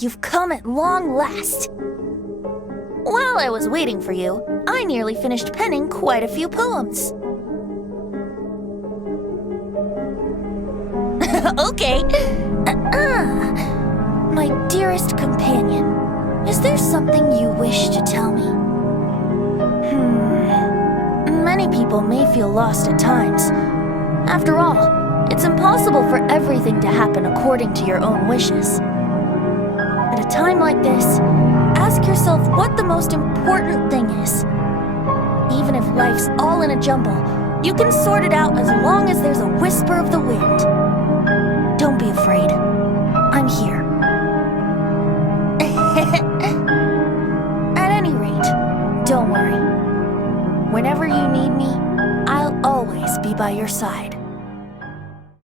You've come at long last. While I was waiting for you, I nearly finished penning quite a few poems. Okay. My dearest companion, is there something you wish to tell me? Many people may feel lost at times. After all, it's impossible for everything to happen according to your own wishes. At a time like this, ask yourself what the most important thing is. Even if life's all in a jumble, you can sort it out as long as there's a whisper of the wind. Don't be afraid. I'm here. At any rate, don't worry. Whenever you need me, I'll always be by your side.